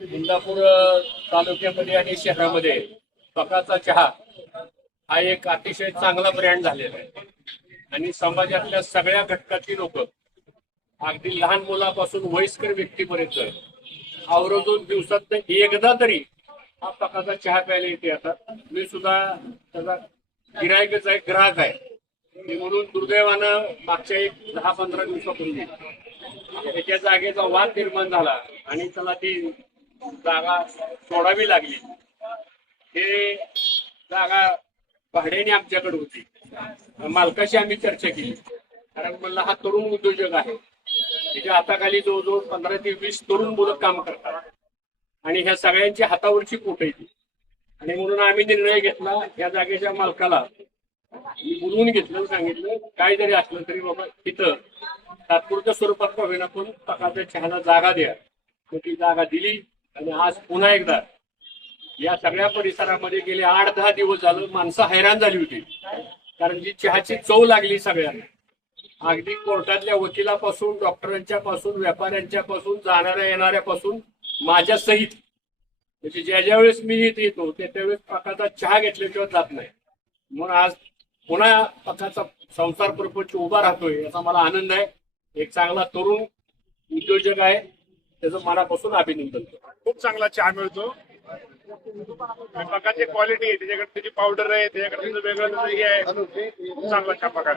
इंदापूर तालुक्यामध्ये आणि शहरामध्ये स्वतःचा चहा हा एक अतिशय चांगला ब्रँड झालेला आहे. आणि समाजातल्या सगळ्या घटकातली लोक अगदी लहान मुलापासून वयस्कर व्यक्तीपर्यंत आवरोजून दिवसात एकदा तरी हा पकाचा चहा प्यायला येते. आता मी सुद्धा त्याचा गिरायकच आहे ग्राहक आहे. म्हणून दुर्दैवानं मागच्या एक दहा पंधरा दिवसापूर्वी त्याच्या जागेचा वाद निर्माण झाला आणि त्याला ती जागा सोडावी लागली. हे जागा भाड्याने आमच्याकडे होती. मालकाशी आम्ही चर्चा केली. कारण म्हणलं हा तरुण उद्योजक आहे. त्याच्या हाताखाली जवळजवळ पंधरा ते वीस तरुण मुलं काम करतात. आणि ह्या सगळ्यांची हातावरची कोट येते आणि म्हणून आम्ही निर्णय घेतला या जागेच्या मालकाला बोलवून घेतलं सांगितलं काय जरी असलं तरी बाबा तिथं तात्पुरत्या स्वरूपात का होईना पण प्रकारच्या चहाला जागा द्या. ती जागा दिली. आणि आज पुन्हा एकदा या सगळ्या परिसरामध्ये गेले आठ दहा दिवस झालं माणसं हैराण झाली होती. कारण जी चहाची चव लागली सगळ्यांना. अगदी कोर्टातल्या वकिलापासून डॉक्टरांच्या पासून व्यापाऱ्यांच्या पासून जाणाऱ्या येणाऱ्यापासून माझ्या सहित. म्हणजे ज्या ज्या वेळेस मी इथे येतो त्या त्यावेळेस प्रकारचा चहा घेतल्याशिवाय जात नाही. म्हणून आज पुन्हा प्रकारचा संसार प्रपंच उभा राहतोय याचा मला आनंद आहे. एक चांगला तरुण उद्योजक आहे. त्याचं मनापासून अभिनंदन खूप चांगला चहा मिळतो. आणि प्रकारची क्वालिटी आहे त्याच्याकडे त्याची पावडर आहे त्याच्याकडे त्याचं वेगळं हे आहे. खूप चांगला चहा प्रकार